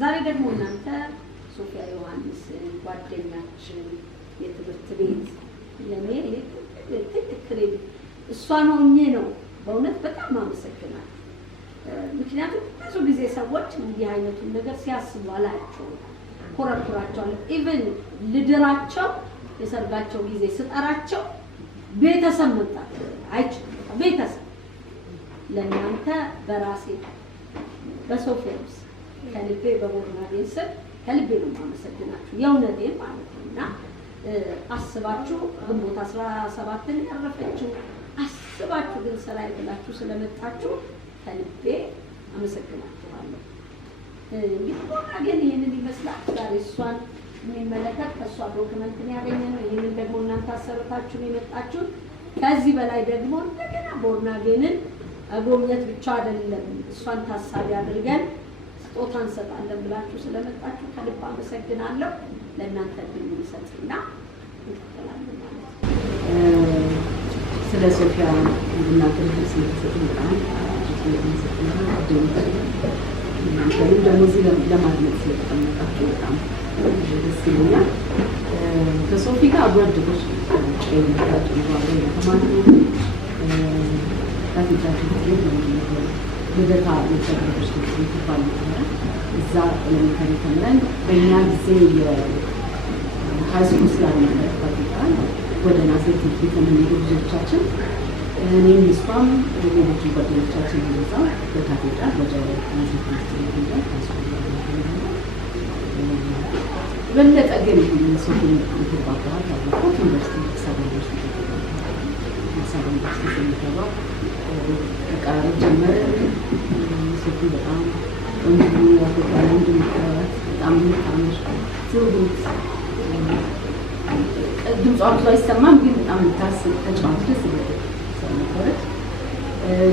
ዛሬ ደግሞ እናንተ ሶፊያ ዮሐንስ ጓደኛችን የትምህርት ቤት ለኔ ትክክል እሷን ሆኜ ነው በእውነት በጣም አመሰግናለሁ። ምክንያቱም ብዙ ጊዜ ሰዎች እንዲህ አይነቱን ነገር ሲያስቡ አላቸው ኮረኩራቸዋለሁ። ኢቭን ልድራቸው የሰርጋቸው ጊዜ ስጠራቸው ቤተሰብ መጣ አይችልም። ቤተሰብ ለእናንተ በራሴ በሶፊያ ውስጥ ከልቤ በቦርናቤን ስም ከልቤ ነው የማመሰግናችሁ የእውነቴን ማለት ነው። እና አስባችሁ ግንቦት 17ን ያረፈችው አስባችሁ ግን ስራ ይብላችሁ ስለመጣችሁ ከልቤ አመሰግናችኋለሁ። እንግዲህ ቦርናቤን ይሄንን ይመስላል። ዛሬ እሷን የሚመለከት ከእሷ ዶክመንትን ያገኘነው ይህንን ደግሞ እናንተ አሰርታችሁ የመጣችሁ ከዚህ በላይ ደግሞ እንደገና ቦርናቤንን ጎብኘት ብቻ አይደለም እሷን ታሳቢ አድርገን ስጦታ እንሰጣለን ብላችሁ ስለመጣችሁ ከልብ አመሰግናለሁ። ለእናንተ እንድንሰጥና እንከተላለን ማለት ነው። ስለ ሶፊያ እንድናገር ስለተሰጠኝ በጣም እናንተንም ደግሞ እዚህ ለማድመጥ ስለተቀመጣችሁ በጣም ደስ ይለኛል። ከሶፊ ጋር አብሮ አደጎች ናቸው። ከፊታችን ቤት ነው ልደታ መጨረሻ ትባል ነበረ። እዛ ኤሌመንታሪ ተምረን በእኛ ጊዜ የሃይስኩል ስላልነበረ ከፊታል ወደ ናዝሬት ቤት የምንሄዱ ብዙዎቻችን እኔም እሷም ሌሎች ጓደኞቻችን እንደዛ በካቴድራል ወደ ናዝሬት ቤት ሄደን ሃይስኩል በለጠ ግን ሶፊ የምትባባል ያለበት ዩኒቨርሲቲ ሰባ ዩኒቨርሲቲ የሚገባ ተቃራኒ ጀመረ። ሶፊ በጣም ወንድ ያፈታ ወንድ ምትራት በጣም ምታምር ትውት ድምጿ ብዙ አይሰማም፣ ግን በጣም ምታስብ ተጫዋች ደስ ይላል ነበረች።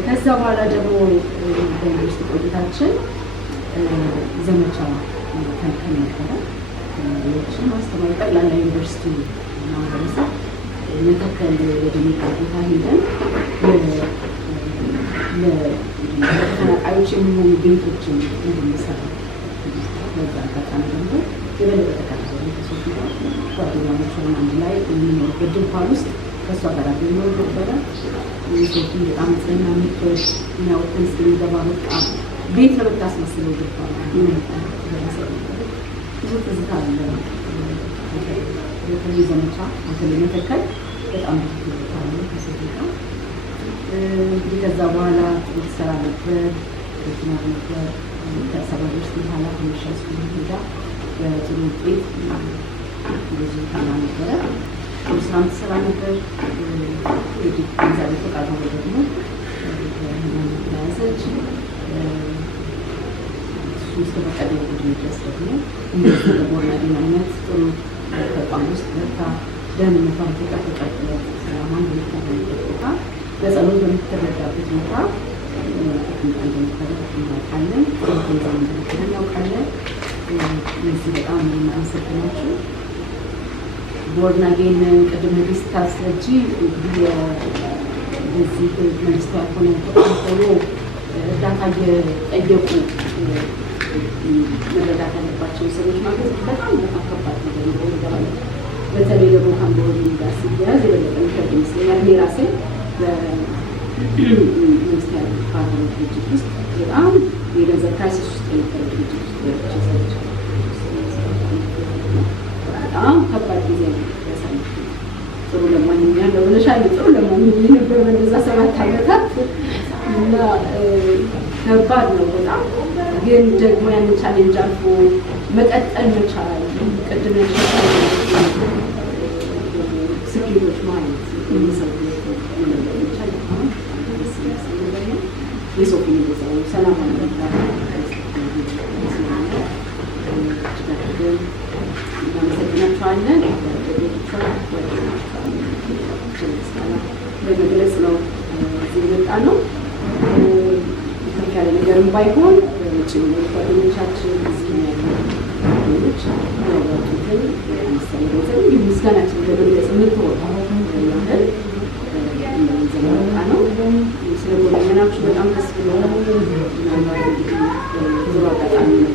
ከዛ በኋላ ደግሞ በዩኒቨርሲቲ ቆይታችን ዘመቻ ተልከን ነበረ። ሌሎችን ማስተማር ጠቅላላ ዩኒቨርሲቲ ማህበረሰብ መተከል ወደ ሚቃቦታ ሄደን ለተፈናቃዮች የሚሆኑ ቤቶችን እንድንሰራ በዛ አጋጣሚ ደግሞ የበለጠ ተቀላቀለ። ከሶፊ ጋር ጓደኛሞቿን አንድ ላይ የምንኖርበት ድንኳን ውስጥ ከእሷ ጋር የሚኖር ነበረ። ሶፊ በጣም ጽና ምትወድ የሚያወጥን ስገባ በቃ ቤት ለምታስመስለው ድንኳን ደረሰ ነበረ። ብዙ ትዝታ አለ። በተለይ ዘመቻ በተለይ መተከል በጣም ብዙ ትዝታ አለ ከሶፊ ጋር። እንግዲህ ከዛ በኋላ ትሰራ ነበር፣ ትማር ነበር። ከሰባ ዩኒቨርሲቲ በኋላ ኮሜርሻል ስኩል ሄዳ በጥሩ ውጤት ብዙ ታማ ነበረ። ስራም ትሰራ ነበር። እንግዲህ ከዛ በተቃራ ደግሞ ያዘች እስከፈቀደ ቡድን ድረስ ደግሞ እንደዚህ በቦርናቤን አይነት ጥሩ ተቋም ውስጥ ገብታ ደህንነቷን ተቀጥለት ሰላማን በምታገኝበት ቦታ በጸሎት በምትረዳበት ቦታ እናውቃለን። ዛ እንደምትለን እናውቃለን። እነዚህ በጣም የምናመሰግናችሁ ቦርናቤን ቅድም ጊዜ ስታስረጂ በዚህ መንግስቱ ያልሆነ ተቋም ሆኖ እርዳታ እየጠየቁ መረዳት ያለባቸው ሰዎች ማለት በጣም ከባድ ነገር ነው ይገባል። በተለይ ደግሞ ካምቦዲ ጋር ሲያያዝ የበለጠ ምክንያት ይመስለኛል። እኔ ራሴ በሚኒስቴር ባለው ድርጅት ውስጥ በጣም የገንዘብ ክራይሲስ ውስጥ የነበረ ድርጅት ውስጥ በጣም ከባድ ጊዜ ነው ያሳለፍ። ጥሩ ለማንኛውም ለብለሻል ጥሩ ለማንኛውም ነበር በዛ 7 ዓመታት እና ከባድ ነው በጣም ግን ደግሞ ያን ቻሌንጅ አልፎ መቀጠል መቻል ቅድም ስኬቶች ማለት የሚሰሩ የሶፊ ነው ሰላም እናመሰግናችኋለን። ለመግለጽ ነው እዚህ የመጣ ነው። ከፍ ያለ ነገርም ባይሆን ውጭ ጓደኞቻችን እዚህ ያሉ ሌሎች ያወጡትን ሚስተር ምስጋናችን ለመግለጽ የምትወጣ ያህል ዘመጣ ነው። ስለጎበኘናችሁ በጣም ደስ ብሎናል። ብዙ አጋጣሚ ነው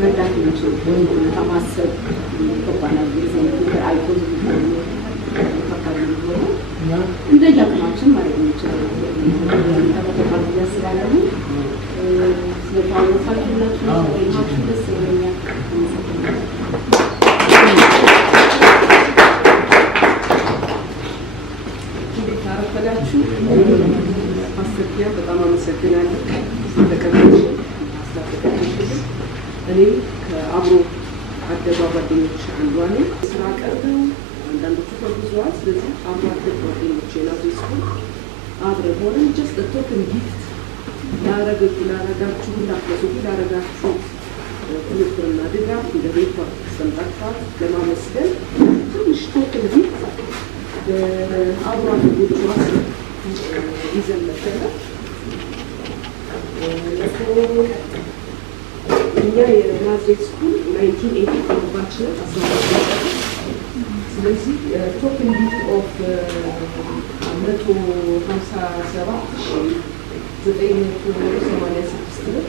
መርዳት የሚችል ወይም ሁኔታ ማሰብ ይገባናል። ጊዜ ነገር አይቶ ተካካሪ ሆኖ እንደየአቅማችን ማለት የሚችለው ተበተካል ያስባለሁ። ስለታወሳችሁላችሁ ስለማችሁ ደስ ይለኛል። እንዴት አረፈዳችሁ? አስተኪያ በጣም አመሰግናለሁ ስለተቀበልሽ አስተካክለሽ። እኔ ከአብሮ አደጓ ጓደኞች አንዷ ነኝ። ስራ ቀርበው አንዳንዶቹ ተጉዘዋል። ስለዚህ አብሮ አደግ ጓደኞቼ ናት ስኩል አብረን ሆነን ጀስት ቶክን ጊፍት ላረጋችሁ ላከሱት ላረጋችሁ ትምህርትና ድጋፍ እንደ ቤቷ ሰምጣችኋት ለማመስገን ትንሽ ቶክን ጊፍት በአብሮ አደጎቿ ይዘን መተናል። እኛ የናዝሬት ስኩል 1980 ባችለር 14 ስለዚህ ቶክን ጊፍት ኦፍ 157,986 ብር